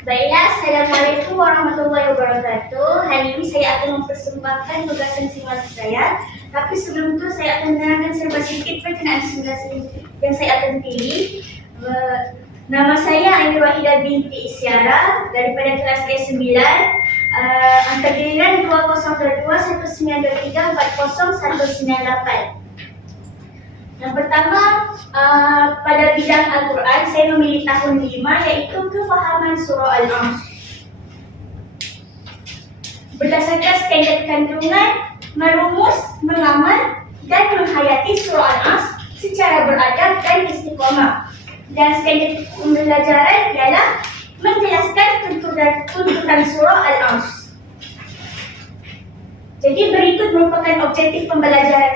Baiklah, Assalamualaikum warahmatullahi wabarakatuh. Hari ini saya akan mempersembahkan tugasan simulasi saya. Tapi sebelum itu saya akan menerangkan serba sedikit perkenaan simulasi yang saya akan pilih. Nama saya Aini Wahidah binti Isyara daripada kelas K9. Angka giliran 2022-1923-40-198. Yang pertama, pada bidang Al-Quran, saya memilih tahun 5, yaitu kefahaman surah Al-Asr. Berdasarkan standar kandungan, merumus, mengamal, dan menghayati surah Al-Asr secara beradab dan istiqamah. Dan standar pembelajaran ialah menjelaskan tuntutan surah Al-Asr. Jadi berikut merupakan objektif pembelajaran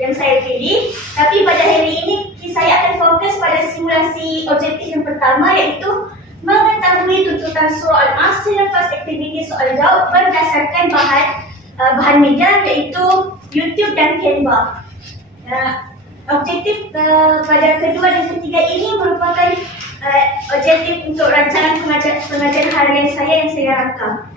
yang saya pilih. Tapi pada hari ini saya akan fokus pada simulasi objektif yang pertama, iaitu mengetahui tuntutan surah Al-Asr selepas aktiviti soal jawab berdasarkan bahan media, iaitu YouTube dan Canva. Objektif pada kedua dan ketiga ini merupakan objektif untuk rancangan pengajaran harian saya yang saya rakam.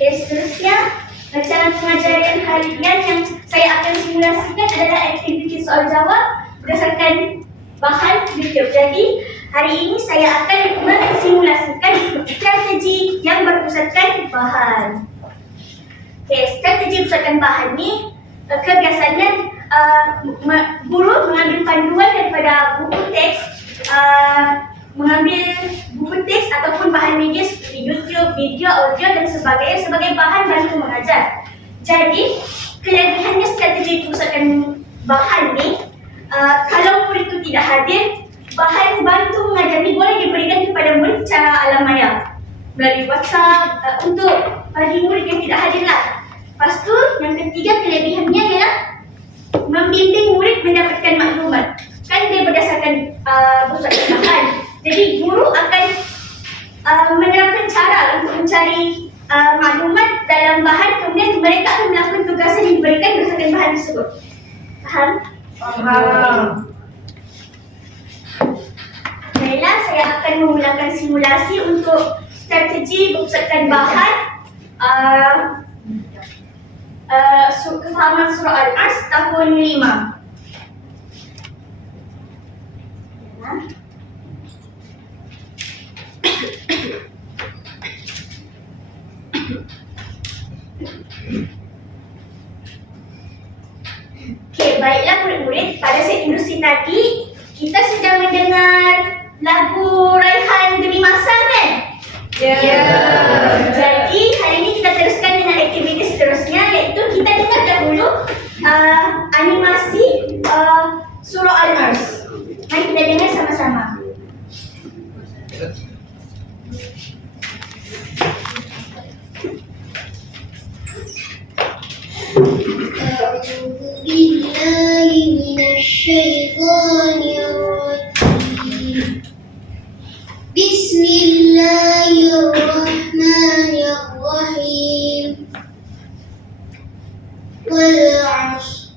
Seterusnya, rancangan pengajaran harian yang saya akan simulasikan adalah aktiviti soal jawab berdasarkan bahan YouTube. Jadi, hari ini saya akan mensimulasikan strategi yang berpusatkan bahan. Strategi pusatkan bahan ni kebiasaannya guru mengambil panduan daripada buku teks, mengambil buku teks ataupun bahan media seperti YouTube, video, audio dan sebagainya sebagai bahan bantu mengajar. Jadi, kelebihannya strategi pusatkan bahan ni, kalau murid itu tidak hadir, bahan bantu mengajar ni boleh diberikan kepada murid secara alam maya melalui WhatsApp untuk bagi murid yang tidak hadir lah. Lepas tu, yang ketiga kelebihannya ialah membimbing murid mendapatkan maklumat. Kan dia berdasarkan pusatkan bahan. Jadi guru akan menerapkan cara untuk mencari maklumat dalam bahan, kemudian mereka akan melakukan tugasan yang diberikan berdasarkan bahan tersebut. Faham? Faham. Baiklah, saya akan memulakan simulasi untuk strategi berpusatkan bahan kefahaman surah Al-Asr tahun 5. Baiklah murid-murid, pada set induksi tadi kita sedang mendengar lagu Raihan Demi Masa kan? Ya. Jadi hari ini kita teruskan dengan aktiviti seterusnya, iaitu kita dengar dahulu animasi surah Al-Asr. Mari kita dengar sama-sama. أعوذ بالله من الشيطان الرجيم بسم الله الرحمن الرحيم والعصر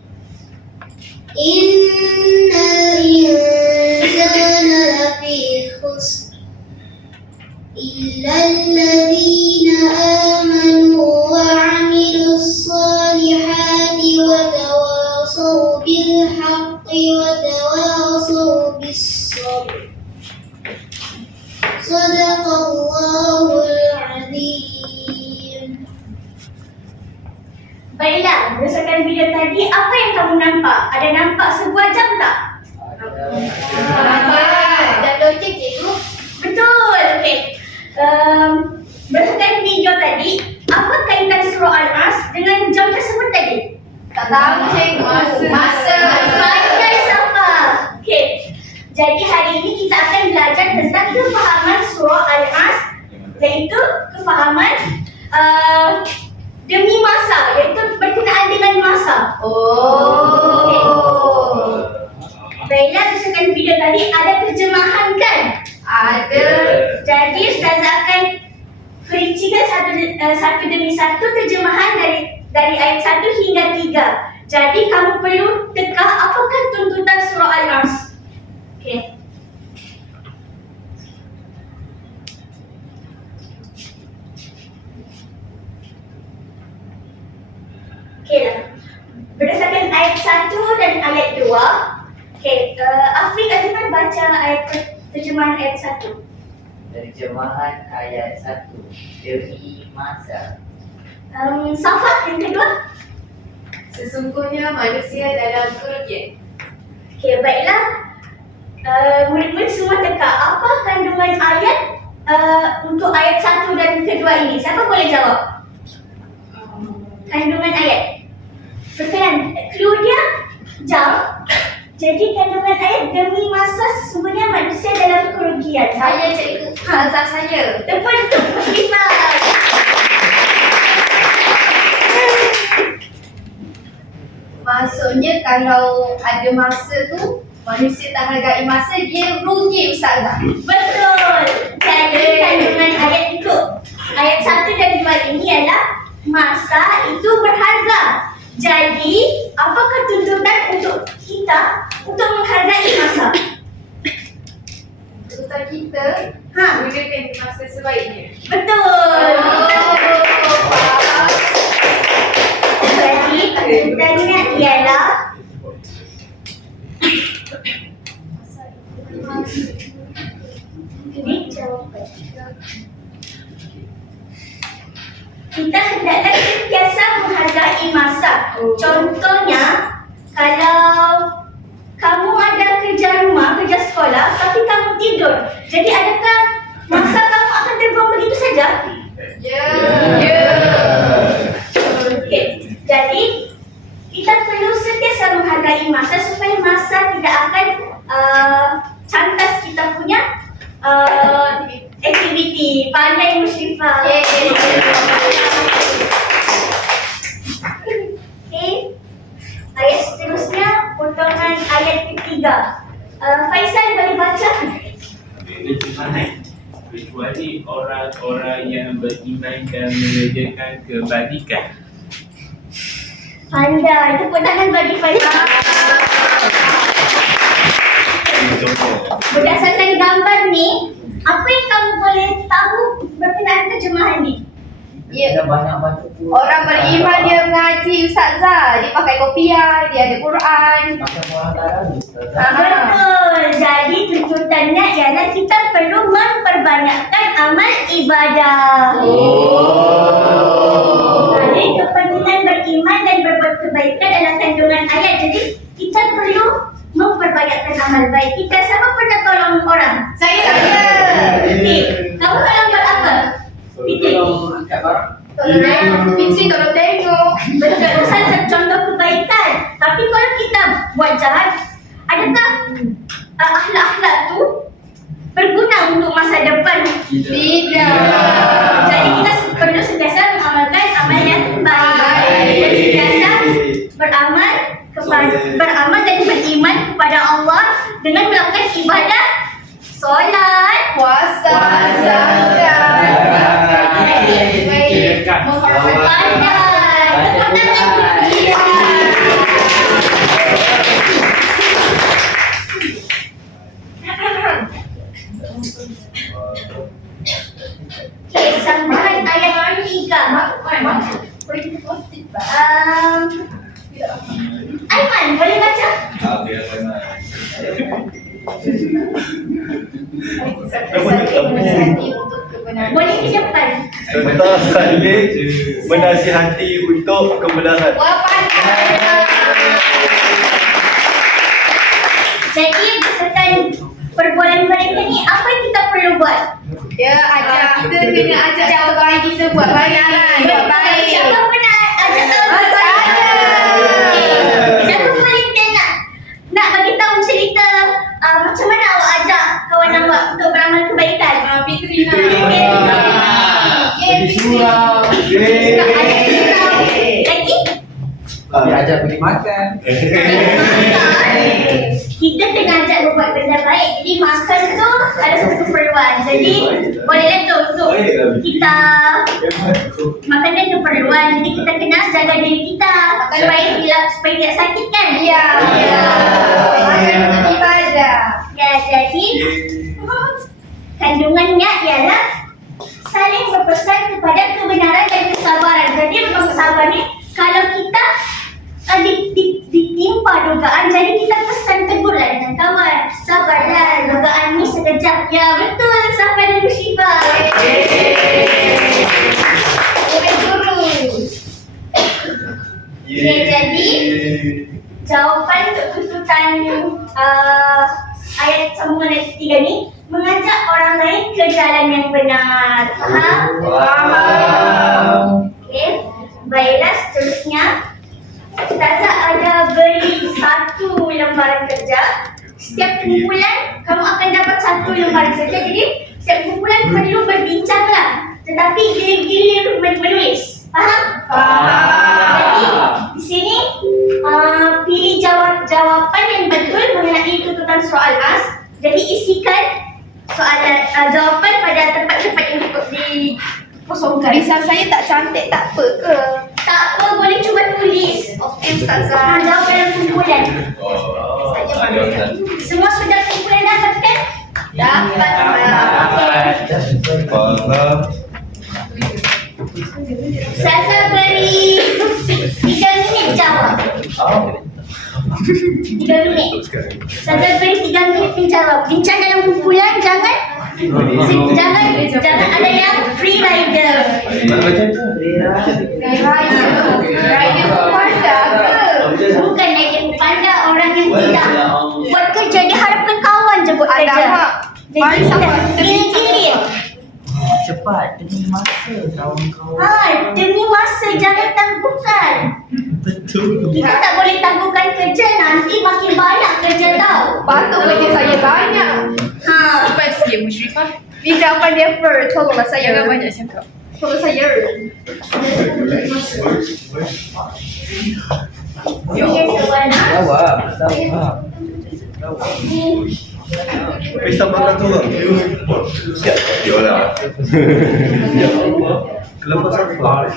إن الإنسان لفي خسر إلا الذين آمنوا وعملوا الصالحات وتواصوا بالحق وتواصوا بالصبر صدق الله العظيم. Baiklah, berdasarkan video tadi, apa yang kamu nampak? Ada nampak sebuah jam tak? Jam loceng cikgu. Betul, okey. Berdasarkan video tadi, apa kaitan surah Al-Asr dengan jam tersebut tadi? Tak tahu cikgu. Masa. Pandai siapa? Okey. Jadi hari ini kita akan belajar tentang kefahaman surah Al-Asr, iaitu kefahaman demi masa, iaitu berkenaan dengan masa. Baiklah, berdasarkan video tadi ada terjemahan kan? Ada. Jadi Ustazah akan perincikan satu demi satu terjemahan dari ayat 1 hingga 3. Jadi kamu perlu teka apakah tuntutan surah Al-Asr. Okey. baca terjemahan ayat 1. Terjemahan ayat 1. Demi masa. Safat yang kedua. Sesungguhnya manusia dalam kerugian. Okey, baiklah. Murid-murid semua teka. Apa kandungan ayat untuk ayat 1 dan kedua ini? Siapa boleh jawab? Kandungan ayat. Perkenan, clue dia jam. Jadi kandungan ayat demi masa sesungguhnya manusia dalam kerugian. Saya cikgu. Azab saya. Tepat untuk Muslimah. Maksudnya kalau ada masa tu, manusia tak hargai masa, dia rugi Ustazah. Betul. Jadi kandungan ayat itu ayat 1 dan 2 ini ialah masa itu berharga. Jadi apakah tuntutan untuk kita untuk menghargai masa? Tuntutan kita gunakan masa sebaiknya. Betul. Jadi tuntutannya ialah ini jawapan. Kita hendaklah sentiasa menghargai masa. Contohnya, kalau kamu ada kerja rumah, kerja sekolah, tapi kamu tidur. Jadi adakah masa kamu akan terbuang begitu saja? Ya. Okey. Jadi kita perlu sentiasa menghargai masa supaya masa tidak akan cantas kita punya aktiviti. Pandai Musyrifah. Okey. Ayat seterusnya potongan ayat ketiga. Faisal boleh baca? Kecuali orang-orang yang beriman dan mengerjakan kebajikan. Pandai. Tepuk tangan bagi Faisal. Berdasarkan gambar ni, apa yang kamu boleh tahu berkenaan terjemahan ni? Ya. Banyak baca Orang beriman dia mengaji Ustazah, dia pakai kopiah, dia ada Quran. Macam orang darah ni. Betul. Jadi tuntutannya ialah kita perlu memperbanyakkan amal ibadah. Jadi kepentingan beriman dan berbuat kebaikan adalah kandungan ayat. Jadi kita perlu memperbanyakkan amal baik. Kita siapa pernah tolong orang? Saya. Okey. Kamu tolong buat apa? Fitri. Angkat barang. Fitri kalau tengok. Betul, pasal contoh kebaikan. Tapi kalau kita buat jahat, adakah akhlak-akhlak tu berguna untuk masa depan? Tidak. Jadi kita perlu sentiasa mengamalkan amal yang baik dan sentiasa beramal dan beriman kepada Allah dengan melakukan ibadah, solat, Puasa, zakat. Okey, sambungan ayat 3. Aiman, boleh baca? Boleh ke depan? Serta saling menasihati untuk kebenaran. Jadi berdasarkan perbualan mereka ni, apa yang kita perlu buat? Ya, kita kena ajak kawan kita buat baik. Buat baik. Siapa pernah ajak tahu buat baik? Siapa boleh kita nak bagi tahu cerita macam mana awak ajak kawan awak untuk beramal kebaikan? Fitri Pergi surau. Lagi? Dia ajak pergi makan. Kita kena ajak berbuat benda baik. Jadi makan tu ada satu keperluan. Jadi bolehlah tu untuk kita makanan keperluan. Jadi kita kena jaga diri kita supaya tidak sakit kan? Ya. Ibadah. Ya, jadi kandungannya ialah saling berpesan kepada kebenaran dan kesabaran. Jadi bersabar ni kalau kita ditimpa dugaan, jadi kita pesan tegurlah dengan kawan, sabarlah, Ya, betul. Safa dan Musyifa. Boleh terus. Ya, jadi jawapan untuk tuntutan ayat sambungan ayat 3 ni mengajak orang lain ke jalan yang benar. Faham? Okey. Baiklah, seterusnya Ustazah ada beri 1 lembaran kerja. Setiap kumpulan kamu akan dapat 1 lembaran kerja. Jadi setiap kumpulan perlu berbincanglah, tetapi gilir-gilir menulis. Faham? Jadi di sini pilih jawapan yang betul mengenai tuntutan soal as. Jadi isikan soalan jawapan pada tempat-tempat yang dikosongkan. Lisan saya tak cantik tak apa ke? Tak apa, boleh cuba tulis. Okey Ustazah. Jawab dalam kumpulan. Ada. Semua sudah kumpulan dapatkan? Dapat. Faham. Saya beri 3 minit jawab. 3 minit. Saya beri 3 minit menjawab. Bincang dalam kumpulan, jangan ada yang free rider. Raya panda ke? Bukan naik panda, orang yang tidak buat kerja, diharapkan kawan je buat kerja. Alamak. Mari sama. Gilir-gilir. Cepat demi masa kawan-kawan. Demi masa jangan tangguhkan. Betul. Kita tak boleh tangguhkan kerja, nanti makin banyak kerja tau. Patut kerja saya banyak. Cepat sikit Musyrifah. Ni jawapan dia per. Tolonglah saya. Jangan banyak cakap. Tolong saya. Okey, Sawana. Jawab. Pesta makan tu orang. Siap. Yolah. Kenapa Safa?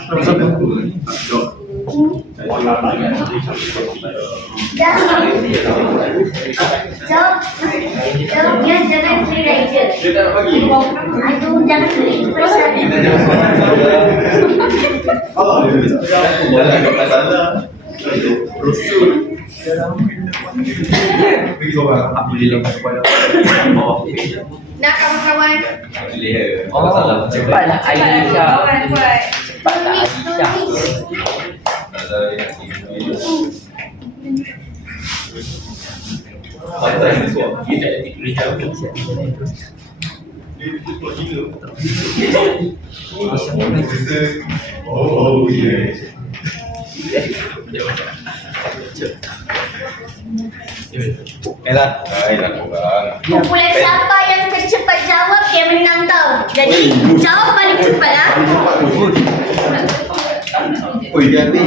Jawabnya jangan free rider. Aduh, jangan free rider. Nak kawan-kawan. Oh, cepatlah Aisyah. Kuat. Cepatlah Aisyah. Oh, yeah. Elah, kurang. Kumpulan siapa yang tercepat jawab dia menang tau. Jadi jawab paling cepat lah. Oh, jadi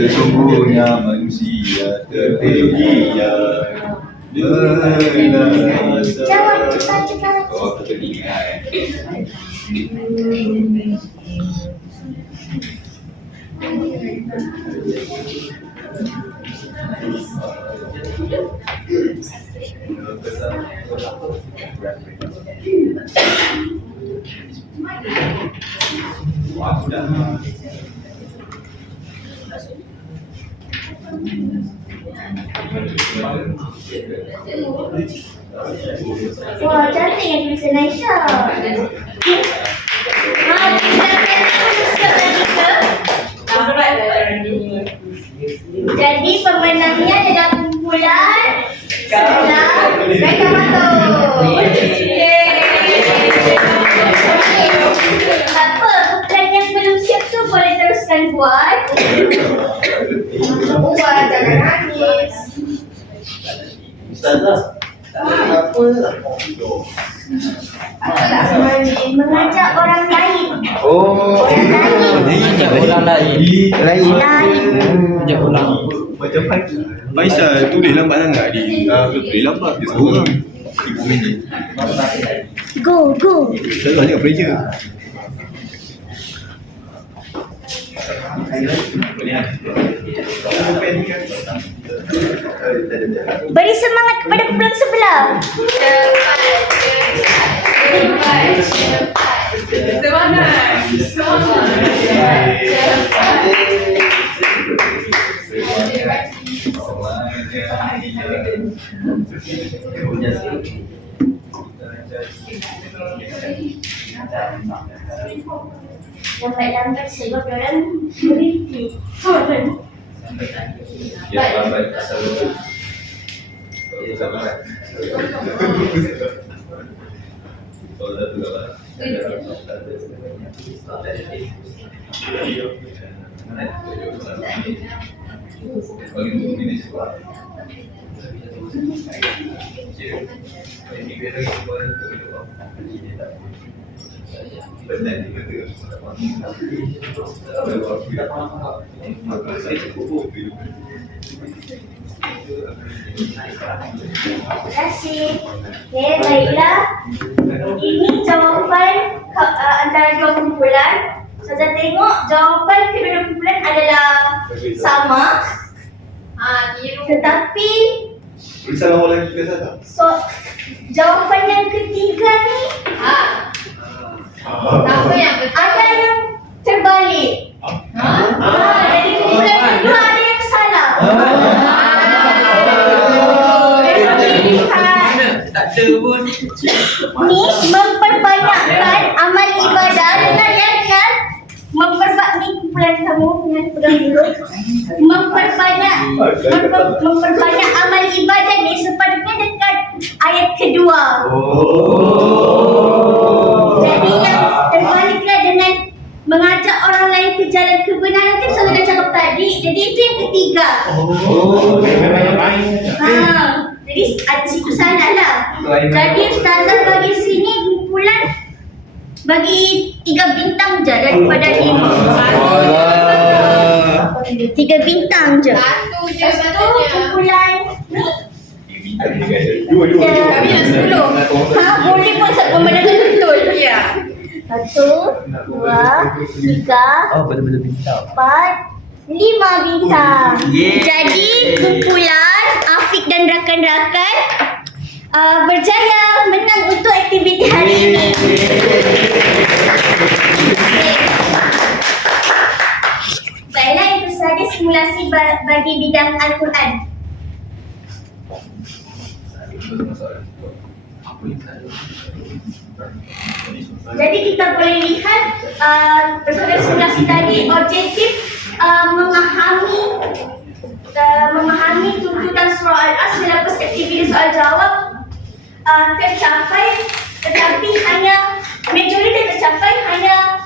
sesungguhnya manusia terdegian. Jawab cepat-cepat. Oh, ketelingan. Wah, cantiknya tulisan Aisyah. Kita lagi ke? Jadi pemenangnya adalah kumpulan Mereka masuk. Apa? Kumpulan yang belum siap tu boleh teruskan buat. Buat jangan nangis. Ustazah, apa Mengajak orang lain. Oh, Orang lain. Ajak ulang. Macam Aisyah tulis lambat sangat di tulis lambat dia seorang 3 minit. Go, go. Ustazah jangan pressure. Beri semangat kepada kumpulan sebelah. Lambat-lambat sebab orang berhenti. Ya, lambat selalu. Sabar. Kalau dah tu dah. Terima kasih. Okey, baiklah. Ini jawapan antara dua kumpulan. Saja tengok jawapan kedua kumpulan adalah sama. Biru. Tetapi Tulisan awal lagi ke sana? jawapan yang ketiga ni Siapa yang betul? ada yang terbalik. Jadi kumpulan kedua ada yang salah. Tak ada pun. Ni memperbanyakkan amal ibadah dengan yang memperbanyak kumpulan kamu dengan pegang dulu. Memperbanyak amal ibadah ni sepatutnya dekat ayat kedua. Jadi yang terbaliklah dengan mengajak orang lain ke jalan kebenaran kan saya dah cakap tadi. Jadi itu yang ketiga. Jadi ada situ salah lah. Jadi ustazah bagi sini kumpulan bagi 3 bintang je daripada 5. 3 bintang je. Satu je Lepas tu sepatutnya. kumpulan ni Dua. Kami nak 10. boleh pun pemenangan betul. Ya. 1, 2, 3, Oh, betul-betul bintang. 4, 5 bintang. Yeay. Jadi kumpulan Afiq dan rakan-rakan berjaya menang untuk aktiviti hari ini. Baiklah, itu sahaja simulasi bagi bidang Al-Quran. Jadi kita boleh lihat berdasarkan simulasi tadi objektif memahami tuntutan surah Al-As selepas aktiviti soal jawab tercapai, tetapi hanya majoriti tercapai, hanya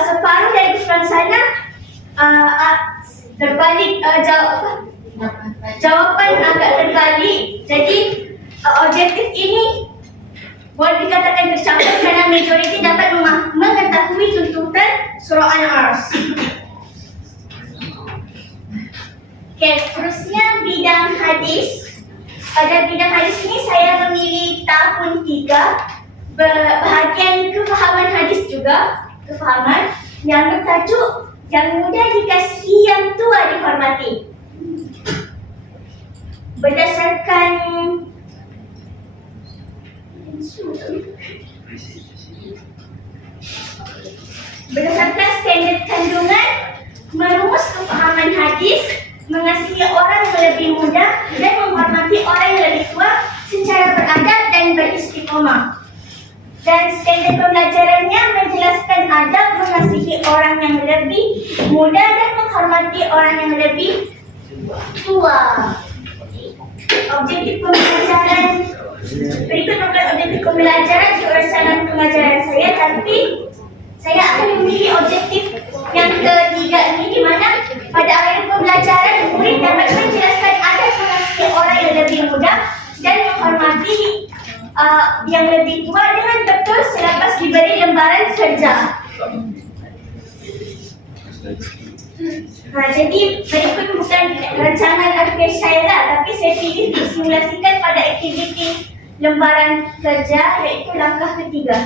separuh dari keseluruhan sana terbalik jawapan agak terbalik. Jadi objektif ini boleh dikatakan tercapai kerana majoriti dapat mengetahui tuntutan surah Al-As. Okey, seterusnya bidang hadis. Pada bidang hadis ini saya memilih tahun 3, bahagian kefahaman hadis juga, kefahaman yang bertajuk yang mudah dikasihi, yang tua dihormati. Berdasarkan standard kandungan, merumus kefahaman hadis, mengasihi orang yang lebih muda dan menghormati orang yang lebih tua secara beradab dan beristiqomah. Dan standard pembelajarannya menjelaskan adab mengasihi orang yang lebih muda dan menghormati orang yang lebih tua. Objektif pembelajaran berikut bukan objektif pembelajaran dalam pengajaran saya, tapi saya akan memilih objektif yang ketiga ini, di mana pada akhir pembelajaran murid dapat menjelaskan adab mengasihi orang yang lebih muda dan menghormati yang lebih tua dengan betul selepas diberi lembaran kerja. Jadi berikut bukan rancangan artikel saya lah, tapi saya pilih disimulasikan pada aktiviti lembaran kerja, iaitu langkah ketiga.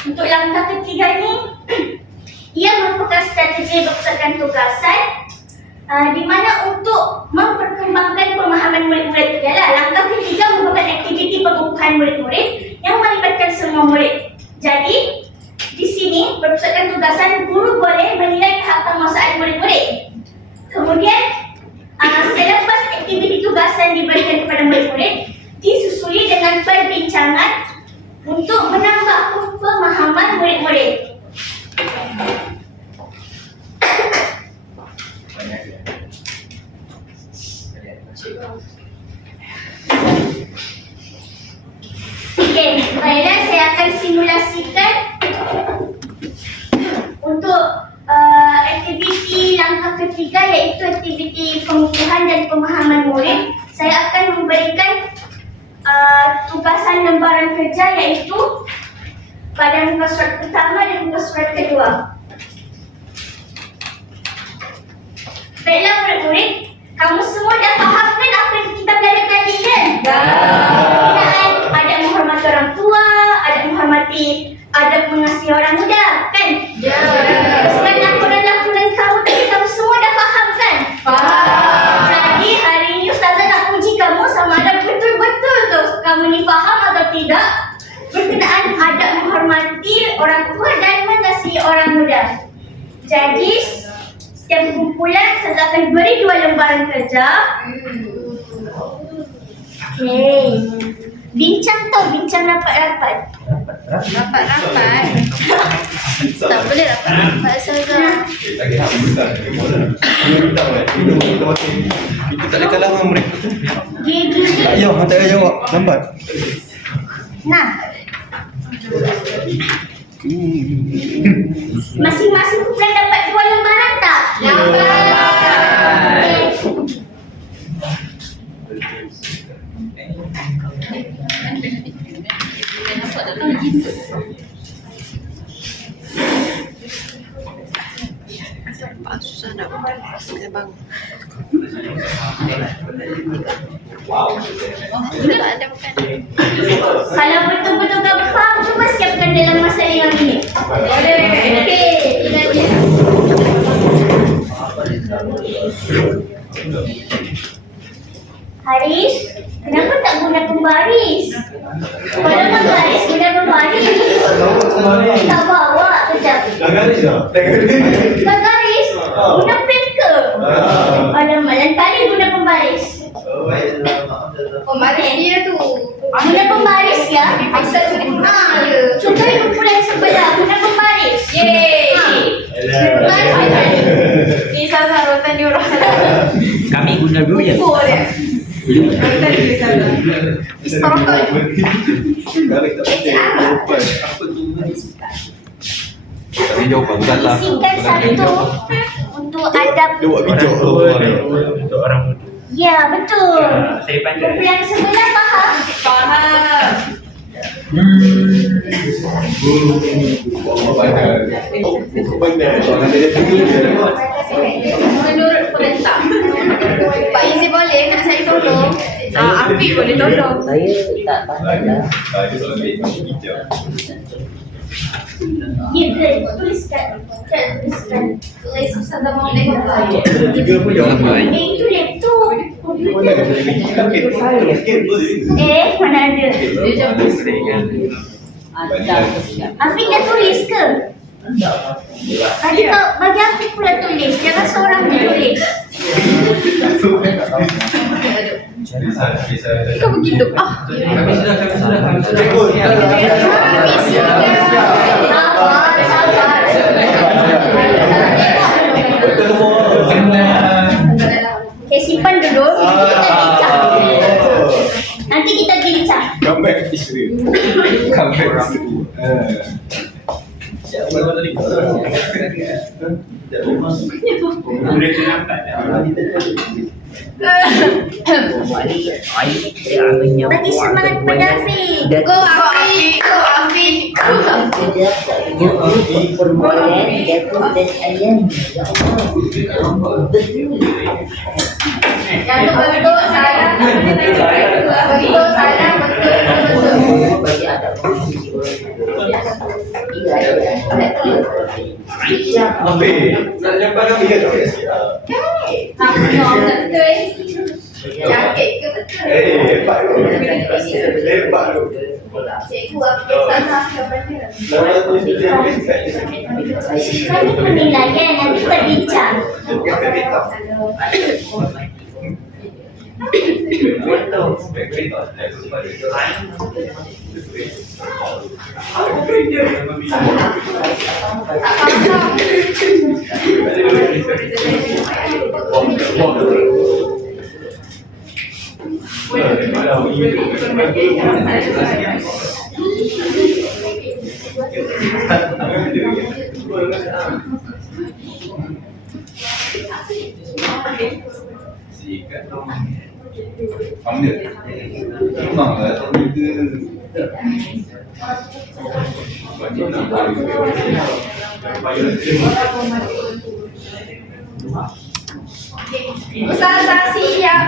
Untuk langkah ketiga ni, ia merupakan strategi berpusatkan tugasan di mana untuk memperkembangkan pemahaman murid-murid ialah langkah ketiga merupakan aktiviti pengukuhan murid-murid yang melibatkan semua murid. Jadi, di sini berpusatkan tugasan guru boleh menilai tahap penguasaan murid-murid. Kemudian, selepas aktiviti tugasan tugasan diberikan kepada murid-murid disusuli dengan perbincangan untuk menambah pemahaman murid-murid. Okey, baiklah, saya akan simulasikan untuk aktiviti langkah ketiga, iaitu aktiviti pengukuhan dan pemahaman murid. Saya akan memberikan tugasan lembaran kerja, iaitu pada muka surat pertama dan muka surat kedua. Baiklah murid-murid, kamu semua dah faham kan apa yang kita belajar tadi kan? Penggunaan adab menghormati orang tua, adab menghormati, adab mengasihi orang muda kan? Teruskan laporan-laporan kamu tadi, kamu semua dah faham kan? Jadi hari ini Ustazah nak uji kamu sama ada betul-betul tu kamu ni faham atau tidak berkenaan adab menghormati orang tua dan mengasihi orang muda. Jadi setiap kumpulan saya akan beri 2 lembaran kerja. Okey. Bincang rapat-rapat. Rapat-rapat. Tak boleh rapat-rapat saja. Lagi hak besar. Kita tak boleh kalah dengan mereka tu. Tak payah, tak payah jawab. Lambat. Nah, masing-masing kumpulan dapat 2 lembaran tak? Okey. Susah nak kena bangun. Tak ada bukan. Kalau betul-betul kamu faham, cuba siapkan dalam masa 5 minit. Boleh. Okey, ini dia. Haris, kenapa tak guna pembaris? Kalau pembaris, guna pembaris. Tak bawa, kejap. Dah garis dah? Tak garis, guna pen ke? Alamak, lain kali guna pembaris. Pembaris dia tu. Guna pembaris ya. Aisyah tu dia. Cuba kumpulan sebelah guna pembaris. Yeay. Pembaris kan? Ni salah rotan dia orang. Kami guna dulu ya. Boleh. Rotan dia salah. Istirahat. Garis tak penting. Jawapan. Apa tu? Tapi jawapan salah. Isikan satu untuk adab. Dia buat bijak. Untuk orang muda. Ya, betul. Saya pandai. Kumpulan sebelah faham? Faham. Menurut perintah. Pak Izi boleh nak saya tolong? Afiq boleh tolong. Dia soalan bijak. Ya, good. Tuliskan. Tuliskan. Tulis Ustazah mau tengok lagi. Tiga pun jawapan. Itu laptop. Mana ada sikit boleh. Mana ada? Afiq dah tulis ke? Tadi kau bagi Afiq pula tulis. Jangan seorang je tulis. Kau begitu. Okay, simpan dulu. Nanti kita bincang. Come back isteri. Come back isteri. Boleh nampak dah. Bagi semangat kepada Afiq. Go Afiq. Go Afiq. Yang tu betul salah. Betul salah. Habis. Nak nyampai kami kan? Betul. Yakin ke betul? Hebat tu. Hebat tu. Cikgu apa salah kepada? Lama tulis dia Kami penilaian nanti kita bincang. Kita Kamu dia. Memang lah tahun ke. Ustazah siap.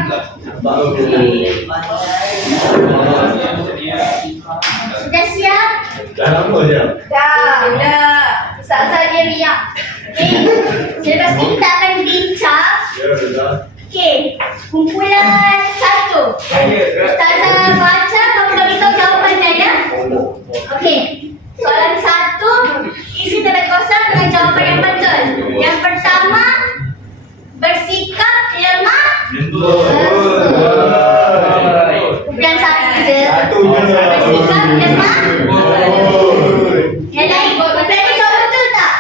Sudah siap? Dah lama je. Dah. Ustazah dia riak. Okey. Selepas ni kita akan bincang. Ya, dah. Okey. Kumpulan 1. Ustazah baca, kamu bagi tahu jawapannya ya. Okey. Soalan 1, isi tempat kosong dengan jawapan yang betul. Yang pertama, bersikap lemah. Kumpulan 1 je. Bersikap lemah. Yang lain, berani jawab betul tak?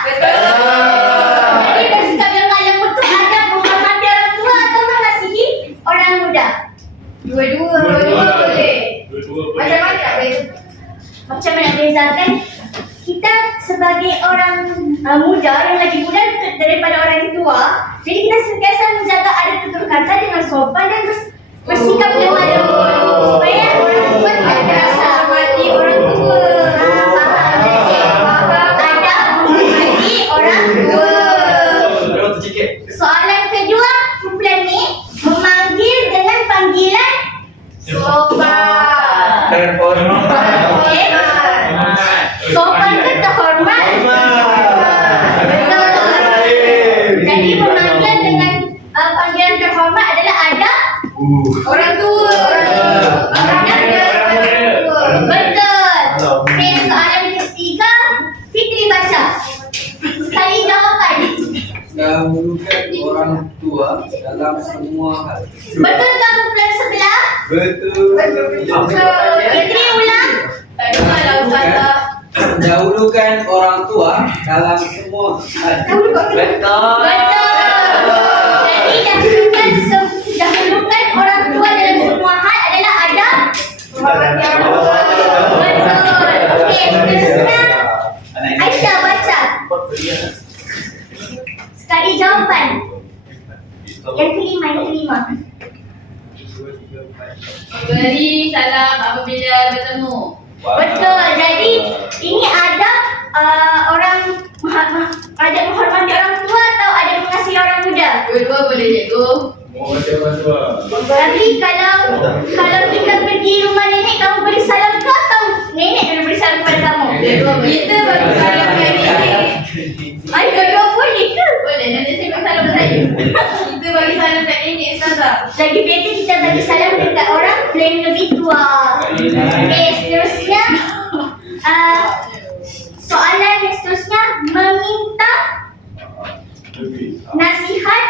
Jadi bersikap lemah yang betul ada menghormati orang tua atau mengasihi orang muda. Dua-dua boleh. Macam-macam nak beza. Macam mana bezakan? Kita sebagai orang muda yang lagi muda daripada orang tua, jadi kita sentiasa menjaga ada tutur kata dengan sopan dan bersikap lemah lembut supaya orang tua tidak terasa hormati orang tua. Ada menghormati orang tua. Soalan kedua, kumpulan ni memanggil dengan panggilan Sopan. okey. Sopan ke terhormat? Betul. Jadi memanggil dengan panggilan terhormat adalah adab Orang tua. betul. Okey, soalan ketiga, Fitri baca. Sekali jawapan. Dahulukan orang tua dalam semua hal. Betul ke kumpulan sebelah? Betul. Fitri ulang. Tak dengar lah Ustazah. Dahulukan orang tua dalam semua hal. Betul. Jadi dahulukan orang tua dalam semua hal adalah adab. Betul. Okey, seterusnya Aisyah baca. Sekali jawapan. Yang kelima. Beri salam apabila bertemu. Betul. Jadi ini adab orang ada menghormati orang tua atau ada mengasihi orang muda. Dua-dua boleh cikgu. Mau macam-macam. Tapi kalau kita pergi rumah nenek, kamu beri salam ke atau nenek dulu beri salam kepada kamu? Dua-dua kita bagi salam kat nenek. Ay, dua-dua boleh ke? Boleh, nenek saya bagi salam kat saya. Kita bagi salam kat nenek Ustazah. Lagi better kita bagi salam dekat orang yang lebih tua. Okey, seterusnya soalan yang seterusnya meminta nasihat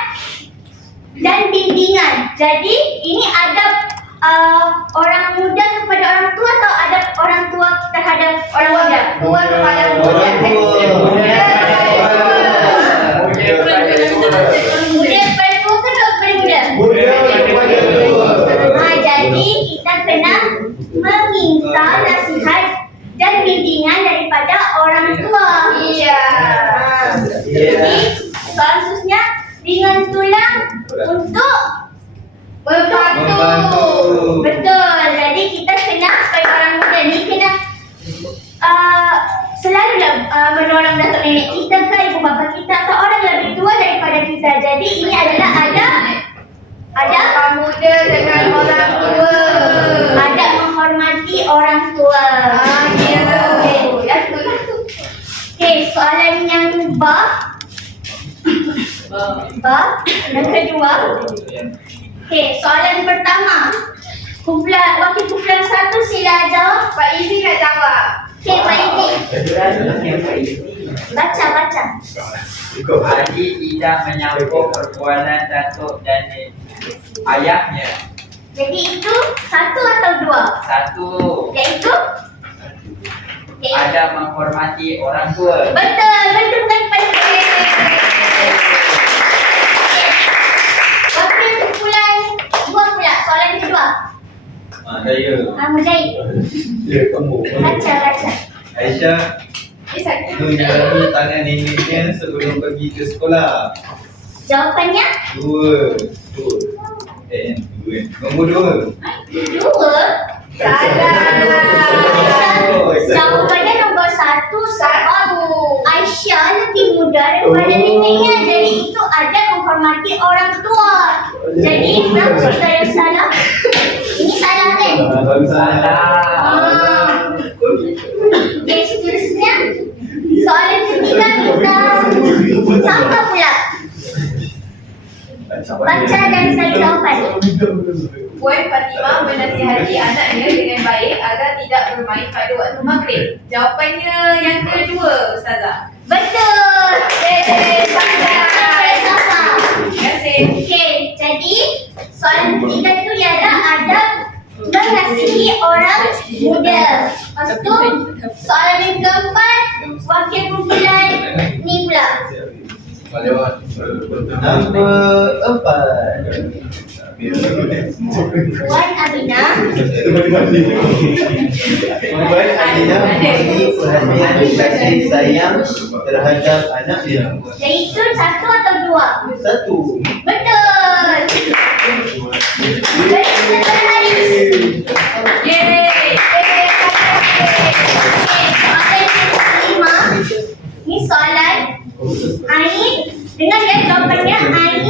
dan bimbingan. Jadi ini adab orang muda kepada orang tua atau adab orang tua terhadap orang muda? Tua kepada muda. Muda kepada tua ke kepada muda? Jadi kita kena meminta nasihat dan bimbingan daripada orang tua. Iya. Jadi soalan seterusnya dengan tulang untuk Membantu. betul. Jadi kita kena sebagai orang muda ni kena selalulah menolong datuk nenek kita ke ibu bapa kita atau orang lebih tua daripada kita. Jadi ini adalah adab Orang muda dengan orang tua. adab menghormati orang tua. Ya. Okey, soalan yang yang kedua. Okey, soalan pertama. Wakil kumpulan 1 sila jawab. Pak Izi nak jawab. Okey, Pak Izi. Baca. Adik tidak menyambung perbualan datuk dan ayahnya Jadi itu satu atau dua? Satu. Yaitu? Ada menghormati orang tua. Betul, betul kan penting. Wakil kumpulan dua pula, soalan kedua. Saya. Mujahid, Ya, kamu. baca. Aisyah, Sakit. menjari tangan neneknya sebelum pergi ke sekolah. Jawapannya? Dua. Nombor dua. Dua. Jawapannya nombor satu. Sebab Aisyah lebih muda daripada neneknya. Jadi itu ada menghormati orang tua. Jadi berapa cerita yang salah? Ini salah kan? Ah. Okey, seterusnya soalan ketiga kita sama pula. Baca dan cari jawapan. Puan Fatimah menasihati anaknya dengan baik agar tidak bermain pada waktu maghrib. Jawapannya yang kedua, Ustazah. Betul. Sama. Terima kasih. Okey, jadi soalan ketiga tu ialah ada mengasihi orang muda. Lepas tu soalan yang keempat, wakil kumpulan ni pula. Nombor 4. Puan Aminah Puan Aminah mempunyai perhatian kasih sayang terhadap anaknya. iaitu satu atau dua? Satu. Betul. Betul Haris. Yeay. Soalan yang kelima. Ni soalan Ain. Dengar ya jawapannya. Ain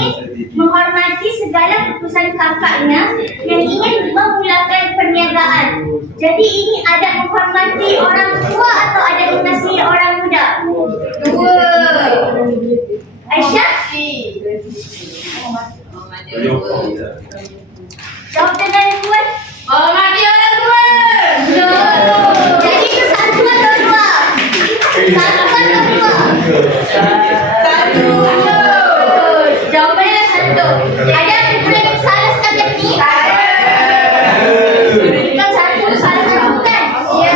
menghormati segala keputusan kakaknya yang ingin memulakan perniagaan. Jadi ini ada menghormati orang tua atau ada mengasihi orang muda? Dua. Aisyah, jawab dengan kuat. Menghormati orang tua. Jadi itu satu atau dua? Satu atau dua? Satu. Jawapannya satu. Ada kumpulan yang salah sekali ni? Bukan satu, salah satu kan? Ya.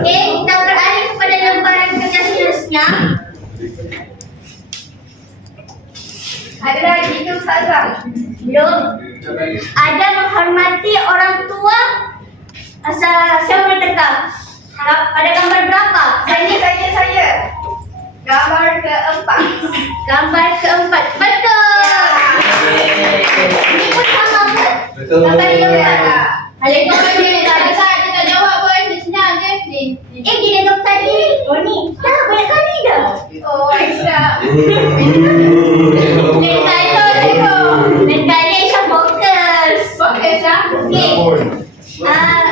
Okey, kita beralih kepada lembaran kerja seterusnya. Ada lagi ke Ustazah? Belum. Ada menghormati orang tua. Siapa boleh teka? Pada gambar berapa? Saya. Gambar keempat. Gambar keempat. Betul. Ini pun sama pun. Betul. Gambar keempat. Waalaikumsalam. Dia tak jawab pun. Dia senang je. Dia jawab tadi. Oh ni. Dah banyak kali dah. Oh, Aisyah. Lain kali Aisyah fokus. Okey, Aisyah. Okey.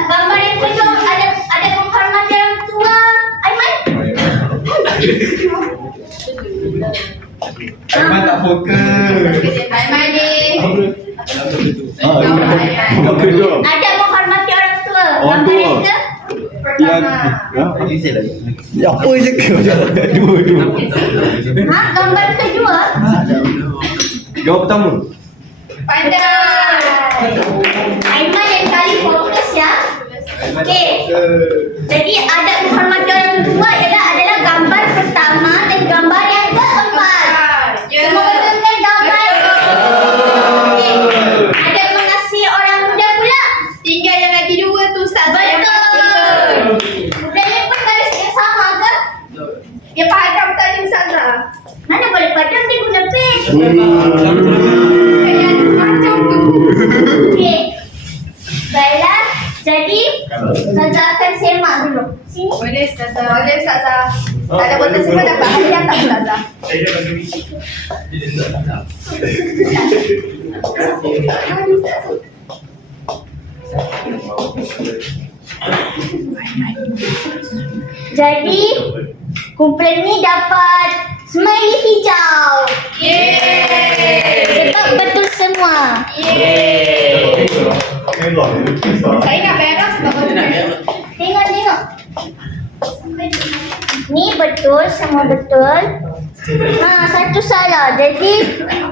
Gambar yang kedua ada menghormati orang tua. Aiman. Aiman tak fokus. Aiman ni. Ada menghormati orang tua. Orang Gambar tua. yang ke? Pertama. Apa je kau jawab? Dua. Gambar kedua. Jawab pertama. Pandai. Aiman yang kali fokus ya. Okey. Jadi ada menghormati orang tua adalah gambar pertama dan gambar yang keempat. Ya. Semua betul kan gambar? Okey. Ada mengasihi orang muda pula. Tinggal yang lagi dua tu Ustazah. Betul. Budaya pun garis yang sama ke? Dia padam tadi Ustazah. Mana boleh padam dia guna pen. Kayak macam tu. Okey. Baiklah. Jadi Ustazah akan semak dulu. Sini. Boleh Ustazah. Boleh Ustazah. Tak ada botol semua dapat hadiah tak Ustazah? Jadi kumpulan ni dapat smiley hijau. Yeay. Sebab betul semua. Yeay. Saya nak merah sebab betul. Tengok. Ni betul, semua betul. Satu salah. Jadi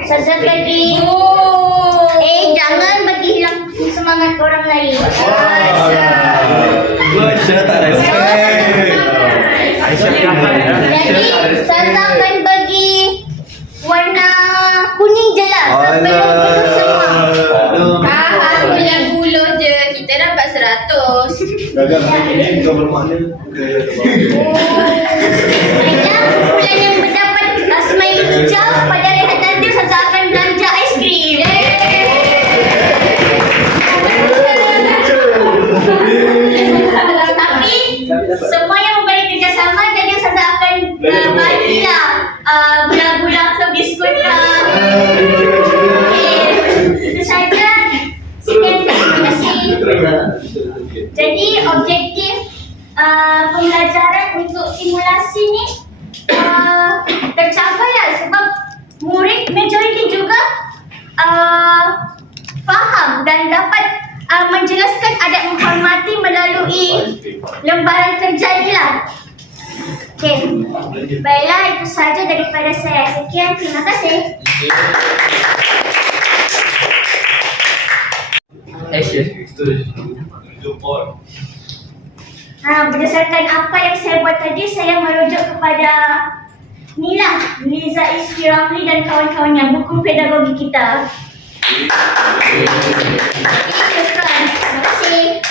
Ustazah bagi Oh. Jadi Ustazah akan bagi warna kuning je lah. Sampai nombor semua. Ah, 90 je. Kita dapat 100. Gagal ini bukan bermakna Banyak kumpulan yang mendapat smiley hijau pada rehat nanti Ustazah akan belanja aiskrim. Tapi semua yang memberi kerjasama jadi Ustazah akan bagilah gula-gula ke biskut ke. Okey, itu saja. Sekian, terima kasih. Jadi objektif pembelajaran untuk simulasi ni tercapai lah sebab murid majoriti juga faham dan dapat menjelaskan adat menghormati melalui lembaran kerja ni lah. Okey, baiklah itu saja daripada saya. Sekian, terima kasih. Action. Berdasarkan apa yang saya buat tadi, saya merujuk kepada Nila, Liza Isri Ramli dan kawan-kawannya, buku pedagogi kita. Terima kasih.